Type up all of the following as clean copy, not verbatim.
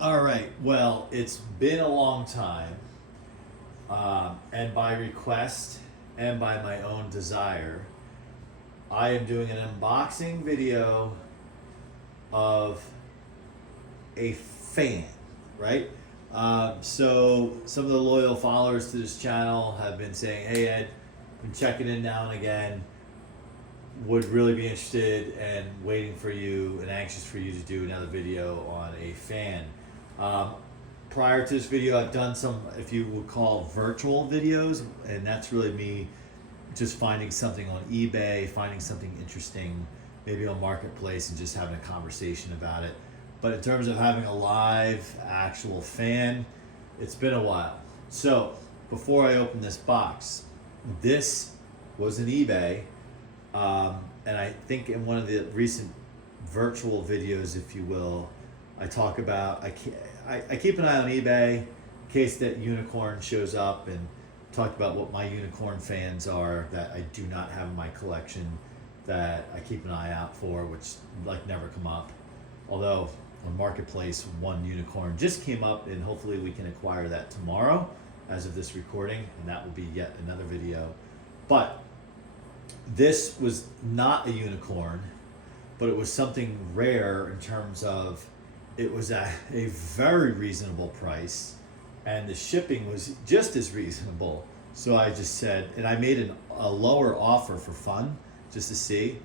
All right. Well, it's been a long time, and by request and by my own desire, I am doing an unboxing video of a fan, right? So some of the loyal followers to this channel have been saying, "Hey Ed, been checking in now and again. Would really be interested and waiting for you and anxious for you to do another video on a fan." Prior to this video, I've done some, if you would call, virtual videos, and that's really me just finding something on eBay, finding something interesting, maybe on Marketplace, and just having a conversation about it. But in terms of having a live, actual fan, it's been a while. So before I open this box, this was an eBay, and I think in one of the recent virtual videos, if you will, I talk about, I keep an eye on eBay in case that unicorn shows up, and talked about what my unicorn fans are that I do not have in my collection that I keep an eye out for, which like never come up. Although on Marketplace, one unicorn just came up, and hopefully we can acquire that tomorrow as of this recording, and that will be yet another video. But this was not a unicorn, but it was something rare in terms of it was at a very reasonable price, and the shipping was just as reasonable. So I just said, and I made a lower offer for fun, just to see.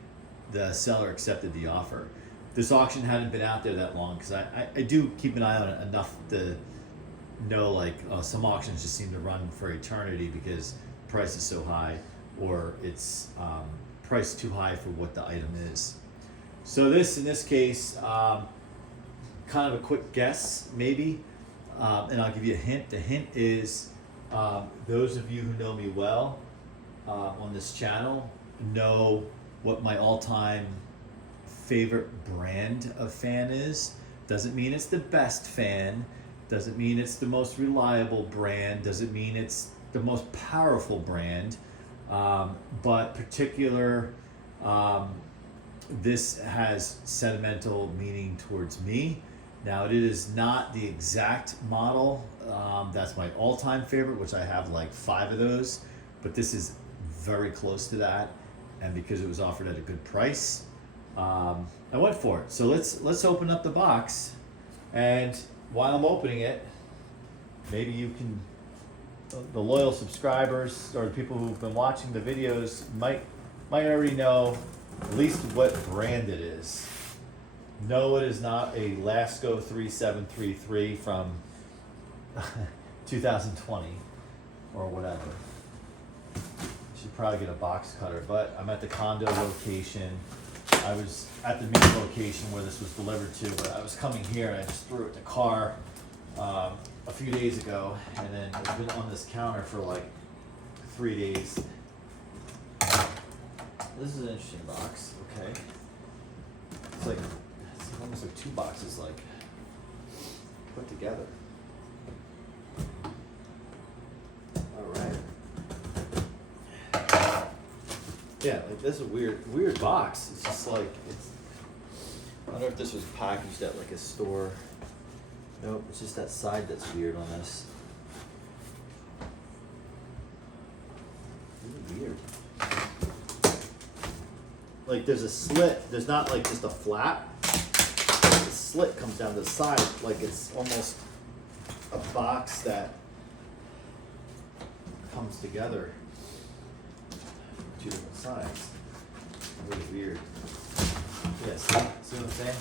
The seller accepted the offer. This auction hadn't been out there that long, because I do keep an eye on it enough to know, like, some auctions just seem to run for eternity because the price is so high, or it's priced too high for what the item is. So this, in this case, kind of a quick guess, maybe, and I'll give you a hint. The hint is, those of you who know me well on this channel know what my all-time favorite brand of fan is. Doesn't mean it's the best fan, doesn't mean it's the most reliable brand, doesn't mean it's the most powerful brand, but this has sentimental meaning towards me. Now, it is not the exact model. That's my all-time favorite, which I have like 5 of those, but this is very close to that. And because it was offered at a good price, I went for it. So let's open up the box, and while I'm opening it, maybe you can, the loyal subscribers or the people who've been watching the videos might already know at least what brand it is. No, it is not a Lasco 3733 from 2020 or whatever. Should probably get a box cutter, but I'm at the condo location. I was at the main location where this was delivered to, but I was coming here and I just threw it in the car a few days ago, and then it's been on this counter for like 3 days. This is an interesting box. Okay, it's like, it's almost like 2 boxes like put together. All right. Yeah, like this is a weird box. It's just like, I wonder if this was packaged at like a store. Nope, it's just that side that's weird on this. Really weird. Like there's a slit, there's not like just a flap. The slit comes down the side, like it's almost a box that comes together from 2 different sides. Really weird. Yeah, see what I'm saying?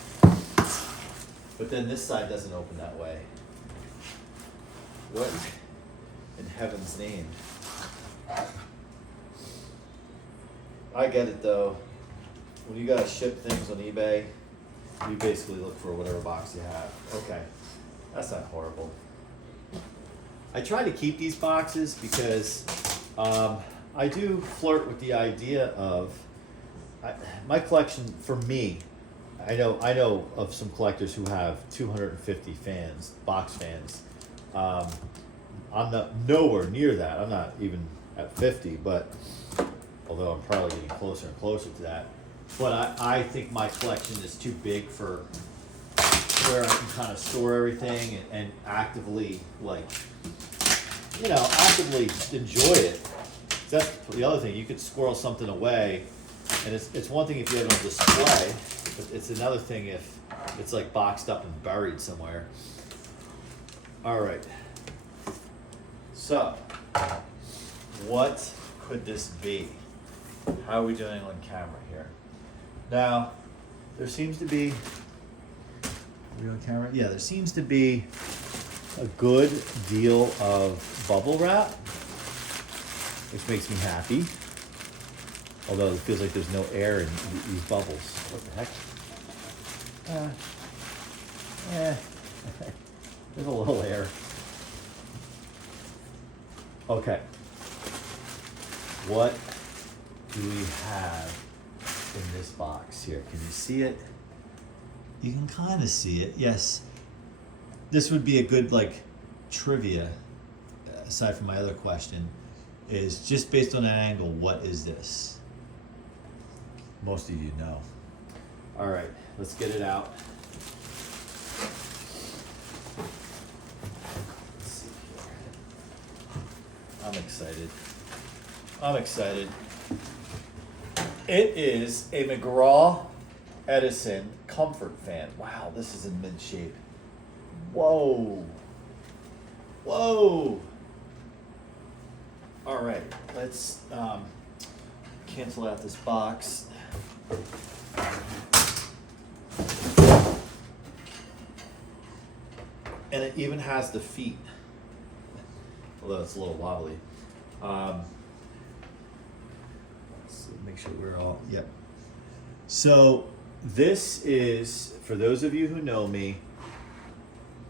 But then this side doesn't open that way. What in heaven's name? I get it though. When you gotta ship things on eBay, you basically look for whatever box you have. Okay, that's not horrible. I try to keep these boxes because I do flirt with the idea of my collection. For me, I know of some collectors who have 250 fans, box fans. I'm not nowhere near that. I'm not even at 50, but although I'm probably getting closer and closer to that. But I think my collection is too big for where I can kind of store everything and actively, like, you know, actively enjoy it. That's the other thing. You could squirrel something away, and it's one thing if you have it on display, but it's another thing if it's like boxed up and buried somewhere. All right. So, what could this be? How are we doing on camera here? Now, there seems to be, are we on camera? Yeah, there seems to be a good deal of bubble wrap, which makes me happy. Although it feels like there's no air in these bubbles. What the heck? There's a little air. Okay. What do we have in this box here? Can you see it? You can kind of see it, yes. This would be a good, like, trivia, aside from my other question, is just based on that angle, what is this? Most of you know. All right, let's get it out. Let's see here. I'm excited. I'm excited. It is a McGraw-Edison Comfort fan. Wow, this is in mid shape. Whoa. Whoa. All right, let's cancel out this box. And it even has the feet, although it's a little wobbly. Let's make sure we're all, yep. So this is, for those of you who know me,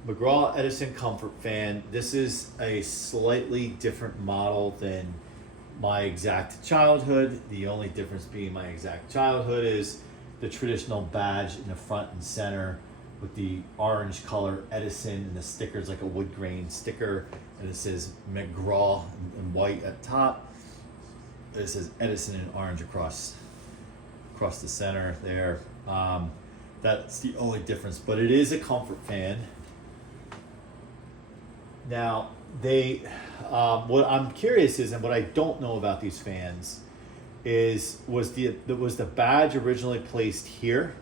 McGraw-Edison Comfort fan. This is a slightly different model than my exact childhood. The only difference being my exact childhood is the traditional badge in the front and center with the orange color Edison, and the sticker's like a wood grain sticker, and it says McGraw in white at top. It says Edison in orange across the center there. That's the only difference, but it is a comfort fan. Now, what I'm curious is, and what I don't know about these fans, was the badge originally placed here,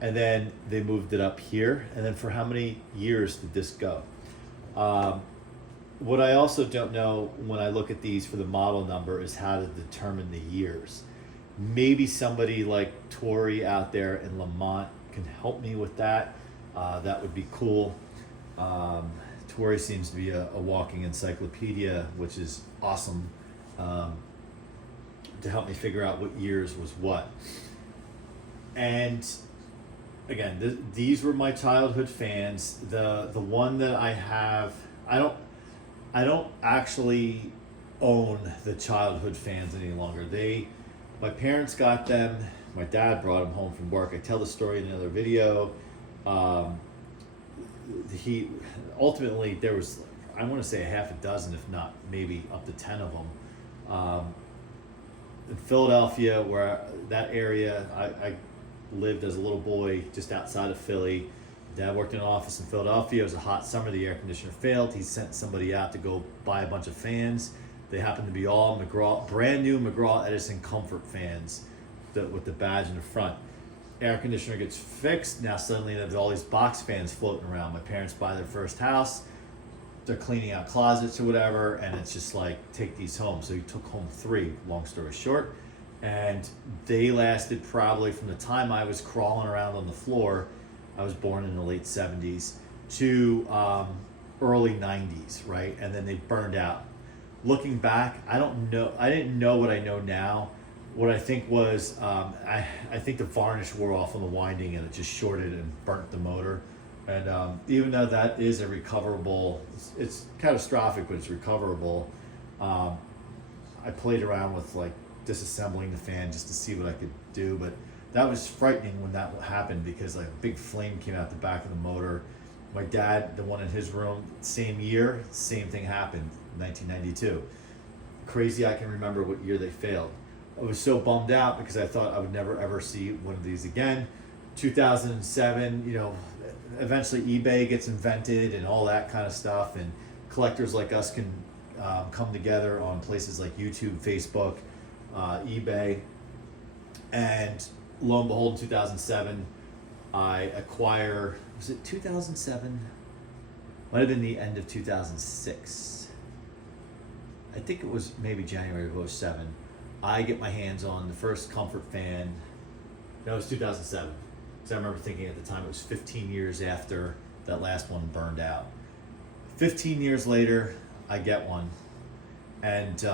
and then they moved it up here, and then for how many years did this go? What I also don't know when I look at these for the model number is how to determine the years. Maybe somebody like Tori out there in Lamont can help me with that. That would be cool. Tori seems to be a walking encyclopedia, which is awesome, to help me figure out what years was what. And again, these were my childhood fans. The one that I have, I don't actually own the childhood fans any longer. My parents got them. My dad brought them home from work. I tell the story in another video. Ultimately, there was, I want to say, a half a dozen, if not maybe up to 10 of them. In Philadelphia, where that area, I lived as a little boy just outside of Philly. Dad worked in an office in Philadelphia. It was a hot summer. The air conditioner failed. He sent somebody out to go buy a bunch of fans. They happened to be all brand new McGraw-Edison Comfort fans with the badge in the front. Air conditioner gets fixed. Now suddenly there's all these box fans floating around. My parents buy their first house. They're cleaning out closets or whatever, and it's just like, take these home. So he took home 3, long story short. And they lasted probably from the time I was crawling around on the floor, I was born in the late 70s, to early 90s, right? And then they burned out. Looking back, I didn't know what I know now. What I think was, I think the varnish wore off on the winding and it just shorted and burnt the motor. And even though that is a recoverable, it's catastrophic, but it's recoverable. I played around with like disassembling the fan just to see what I could do, but that was frightening when that happened, because like a big flame came out the back of the motor. My dad, the one in his room, same year, same thing happened, 1992. Crazy I can remember what year they failed. I was so bummed out because I thought I would never ever see one of these again. 2007, eventually eBay gets invented and all that kind of stuff, and collectors like us can come together on places like YouTube, Facebook, eBay, and lo and behold, in 2007, I acquire, was it 2007? Might have been the end of 2006. I think it was maybe January of 07. I get my hands on the first Comfort fan. That was 2007. Because I remember thinking at the time it was 15 years after that last one burned out. 15 years later, I get one. And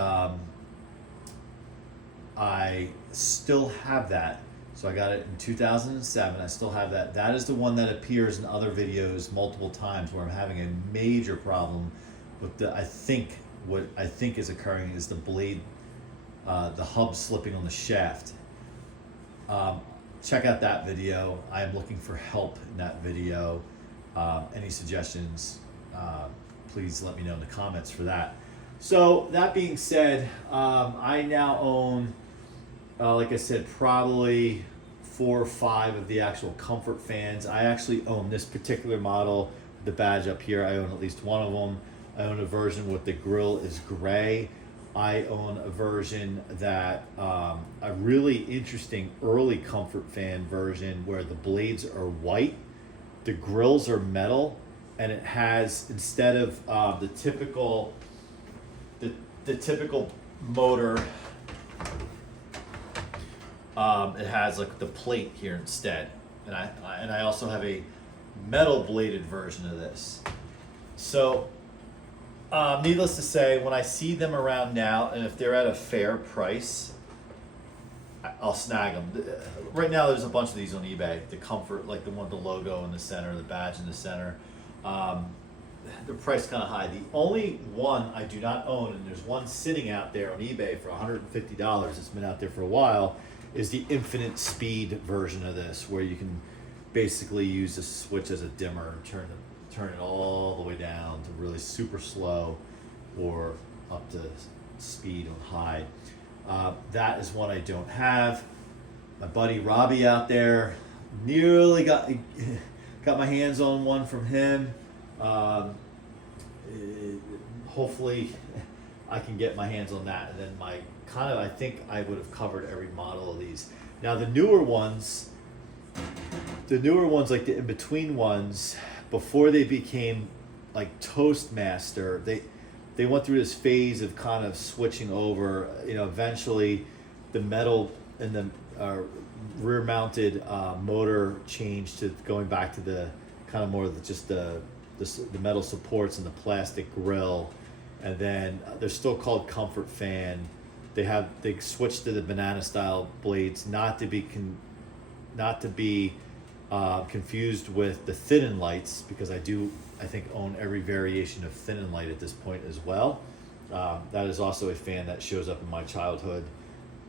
I still have that. So I got it in 2007. I still have that. That is the one that appears in other videos multiple times where I'm having a major problem with what I think is occurring is the blade, the hub slipping on the shaft. Check out that video. I am looking for help in that video. Any suggestions, please let me know in the comments for that. So that being said, I now own, like I said, probably 4 or 5 of the actual Comfort fans. I actually own this particular model, the badge up here. I own at least one of them. I own a version with the grill is gray. I own a version that, a really interesting early Comfort fan version where the blades are white, the grills are metal, and it has, instead of the typical motor, it has like the plate here instead. And I also have a metal bladed version of this. So needless to say, when I see them around now, and if they're at a fair price, I'll snag them. Right now, there's a bunch of these on eBay. The Comfort, like the one with the logo in the center, the badge in the center. The price kind of high. The only one I do not own, and there's one sitting out there on eBay for $150. It's been out there for a while. Is the infinite speed version of this, where you can basically use the switch as a dimmer and turn it all the way down to really super slow or up to speed on high. That is one I don't have. My buddy Robbie out there nearly got my hands on one from him. Hopefully I can get my hands on that, and then I think I would have covered every model of these. Now the newer ones like the in-between ones, before they became like Toastmaster, they went through this phase of kind of switching over. Eventually the metal and the rear-mounted motor changed to going back to the kind of more just the metal supports and the plastic grill, and then they're still called Comfort fan. They switched to the banana style blades, not to be confused with the thin and lights, because I think own every variation of thin and light at this point as well. That is also a fan that shows up in my childhood.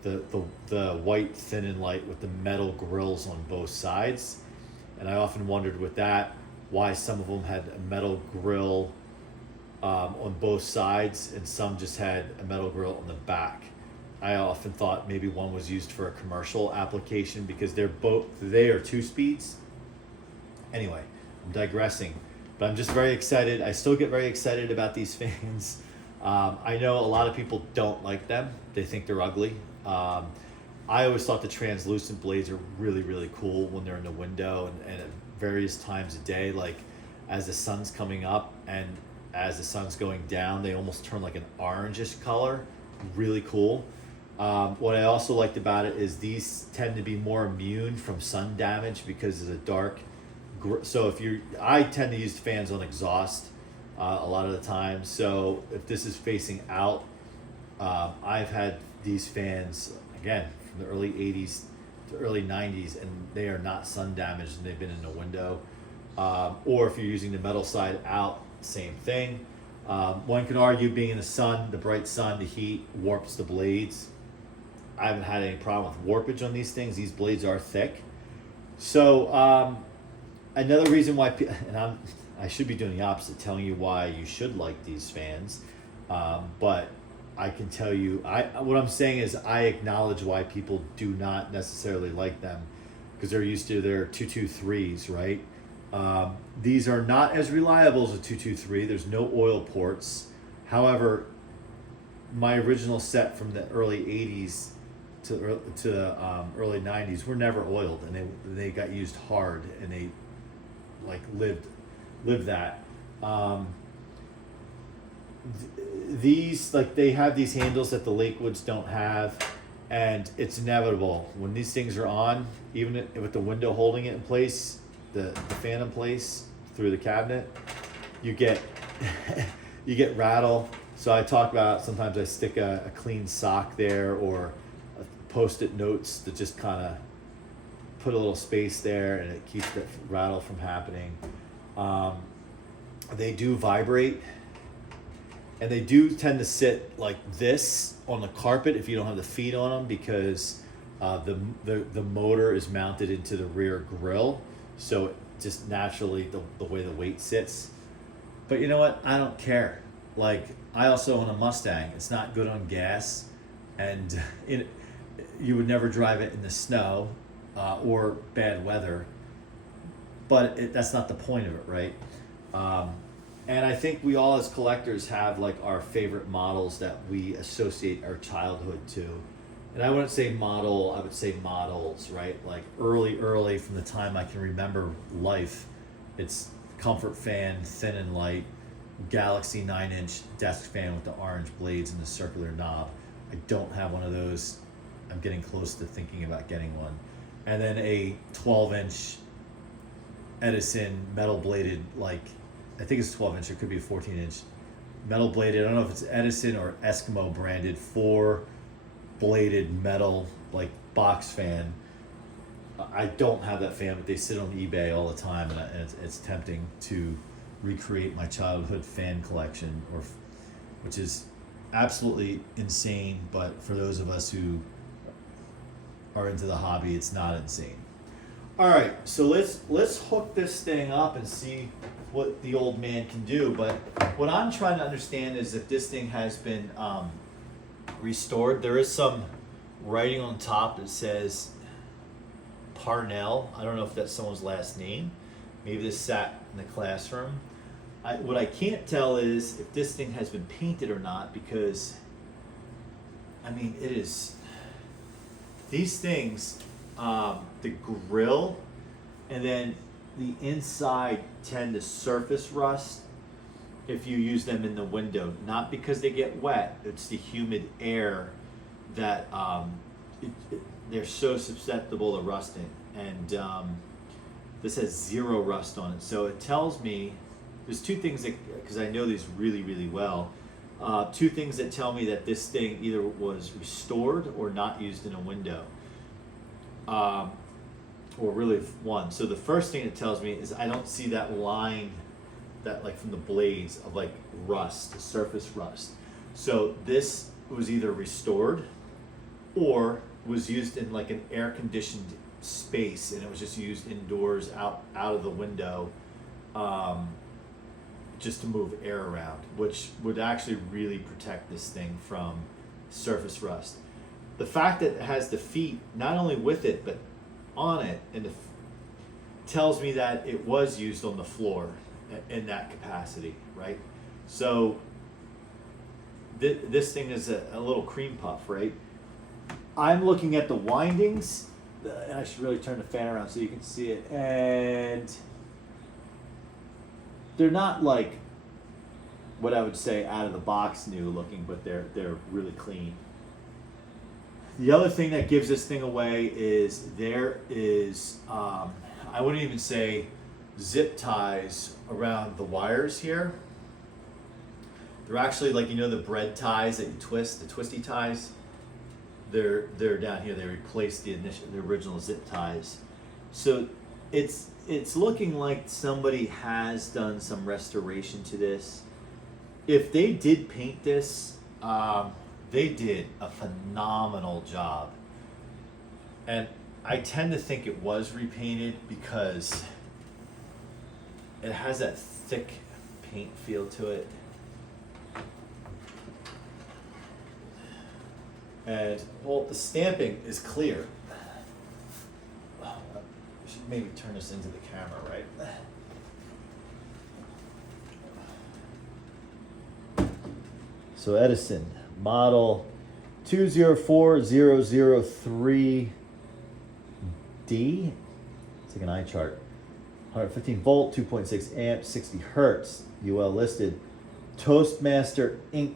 The white thin and light with the metal grills on both sides, and I often wondered with that why some of them had a metal grill on both sides and some just had a metal grill on the back. I often thought maybe one was used for a commercial application because they are 2 speeds. Anyway, I'm digressing, but I'm just very excited. I still get very excited about these fans. I know a lot of people don't like them. They think they're ugly. I always thought the translucent blades are really, really cool when they're in the window and at various times of day, like as the sun's coming up and as the sun's going down, they almost turn like an orangish color. Really cool. What I also liked about it is these tend to be more immune from sun damage because of the dark. So I tend to use fans on exhaust a lot of the time. So if this is facing out, I've had these fans again from the early 80s to early 90s, and they are not sun damaged and they've been in the window. Or if you're using the metal side out, same thing. One can argue being in the sun, the bright sun, the heat warps the blades. I haven't had any problem with warpage on these things. These blades are thick. So another reason why, I should be doing the opposite, telling you why you should like these fans. But I can tell you, what I'm saying is I acknowledge why people do not necessarily like them, because they're used to their 223s, right? These are not as reliable as a 223. There's no oil ports. However, my original set from the early 80s to early 90s were never oiled, and they got used hard, and they like lived that. These, like, they have these handles that the Lakewoods don't have, and it's inevitable when these things are on, even with the window holding it in place, the fan in place through the cabinet, you get you get rattle. So I talk about, sometimes I stick a clean sock there, or post-it notes that just kind of put a little space there, and it keeps the rattle from happening. They do vibrate, and they do tend to sit like this on the carpet if you don't have the feet on them, because the motor is mounted into the rear grille, so it just naturally, the way the weight sits. But you know what? I don't care. Like, I also own a Mustang. It's not good on gas, and you would never drive it in the snow or bad weather. But that's not the point of it, right? And I think we all, as collectors, have like our favorite models that we associate our childhood to. And I wouldn't say model, I would say models, right? Like early from the time I can remember life, it's Comfort fan, thin and light, Galaxy 9-inch desk fan with the orange blades and the circular knob. I don't have one of those. I'm getting close to thinking about getting one. And then a 12-inch Edison metal bladed, like, I think it's 12-inch, it could be a 14-inch metal bladed. I don't know if it's Edison or Eskimo branded 4-bladed metal, like, box fan. I don't have that fan, but they sit on eBay all the time, and it's tempting to recreate my childhood fan collection, which is absolutely insane. But for those of us who are into the hobby, it's not insane. All right, so let's hook this thing up and see what the old man can do. But what I'm trying to understand is if this thing has been restored. There is some writing on top that says Parnell. I don't know if that's someone's last name. Maybe this sat in the classroom. What I can't tell is if this thing has been painted or not, because, I mean, it is, these things, the grill and then the inside tend to surface rust if you use them in the window. Not because they get wet, it's the humid air that they're so susceptible to rusting. And this has zero rust on it. So it tells me, there's two things that, because I know these really, really well, two things that tell me that this thing either was restored or not used in a window. Or really one. So the first thing it tells me is I don't see that line, that like from the blades of like rust, surface rust. So this was either restored or was used in like an air conditioned space, and it was just used indoors out of the window, just to move air around, which would actually really protect this thing from surface rust. The fact that it has the feet not only with it but on it, and tells me that it was used on the floor in that capacity, right? So this thing is a little cream puff, right? I'm looking at the windings, and I should really turn the fan around so you can see it, and they're not like what I would say out of the box new looking, but they're really clean. The other thing that gives this thing away is there is, I wouldn't even say zip ties around the wires here. They're actually like, you know, the bread ties that you twist, the twisty ties. They're down here. They replaced the original zip ties. So it's looking like somebody has done some restoration to this. If they did paint this, they did a phenomenal job. And I tend to think it was repainted because it has that thick paint feel to it. And, well, the stamping is clear. I should maybe turn this into the camera, right? So Edison, model 204003D. It's like an eye chart. 115 volt, 2.6 amps, 60 hertz. UL listed. Toastmaster Inc.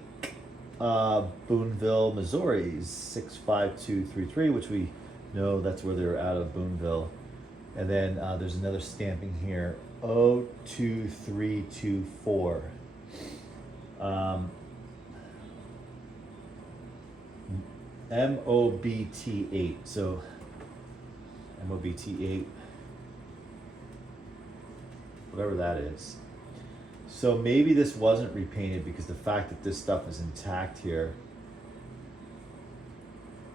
Boonville, Missouri, 65233, which we know that's where they're out of Boonville. And then there's another stamping here, 02324. MOBT8. So MOBT8, whatever that is. So maybe this wasn't repainted because the fact that this stuff is intact here.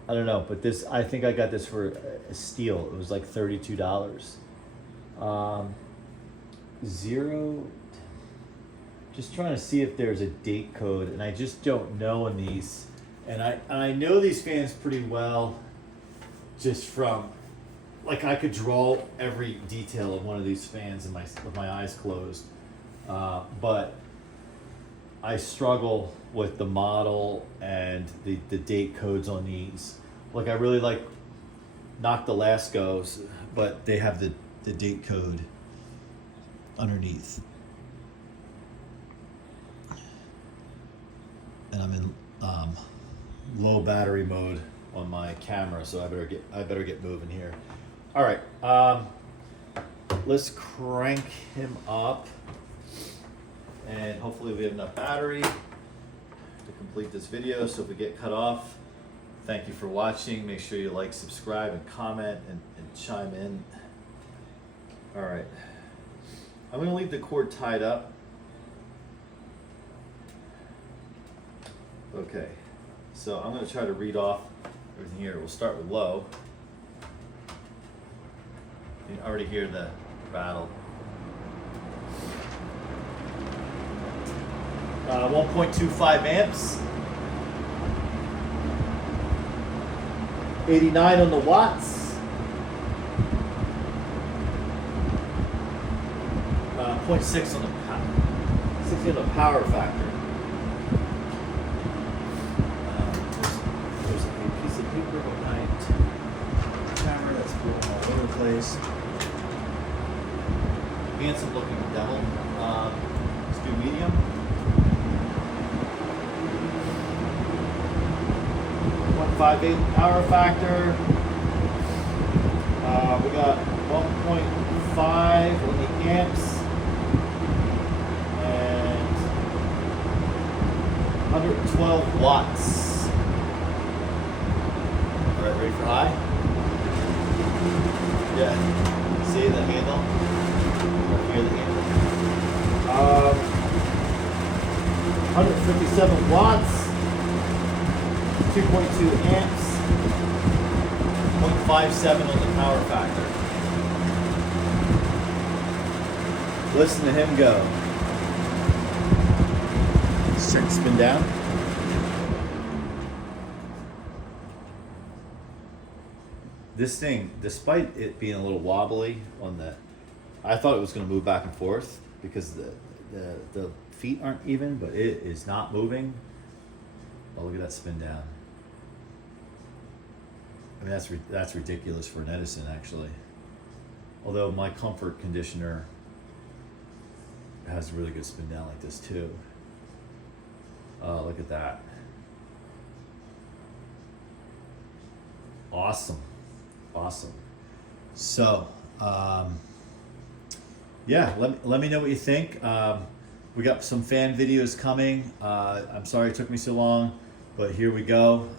I don't know, but this, I think I got this for a steal. It was like $32. Just trying to see if there's a date code, and I just don't know in these. And I know these fans pretty well, just from, like, I could draw every detail of one of these fans with my eyes closed. But I struggle with the model and the date codes on these. Like, I really like Noctilascos, but they have the date code underneath. And I'm in low battery mode on my camera, so I better get moving here. All right, let's crank him up, and hopefully we have enough battery to complete this video. So if we get cut off, thank you for watching. Make sure you like, subscribe, and comment, and chime in. All right, I'm gonna leave the cord tied up. Okay, so I'm going to try to read off everything here. We'll start with low. You can already hear the rattle. 1.25 amps. 89 on the watts. 0.6 on the power. 60 on the power factor. Place. Handsome looking devil. Let's do medium. 1.58 power factor. We got 1.5 on the amps and 112 watts. All right, ready for high? Yeah, see the handle? Hear the handle? 157 watts, 2.2 amps, 0.57 on the power factor. Listen to him go. Let's check the spin down. This thing, despite it being a little wobbly on the, I thought it was going to move back and forth because the feet aren't even, but it is not moving. Oh, look at that spin down. I mean, that's ridiculous for an Edison, actually. Although my Comfort conditioner has a really good spin down like this too. Look at that. Awesome. Awesome. So, yeah, let me know what you think. We got some fan videos coming. I'm sorry it took me so long, but here we go.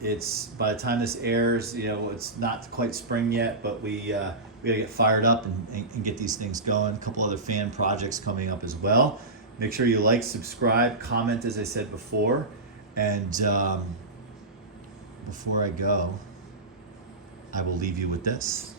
It's, by the time this airs, you know, it's not quite spring yet, but we gotta get fired up and get these things going. A couple other fan projects coming up as well. Make sure you like, subscribe, comment, as I said before. And before I go, I will leave you with this.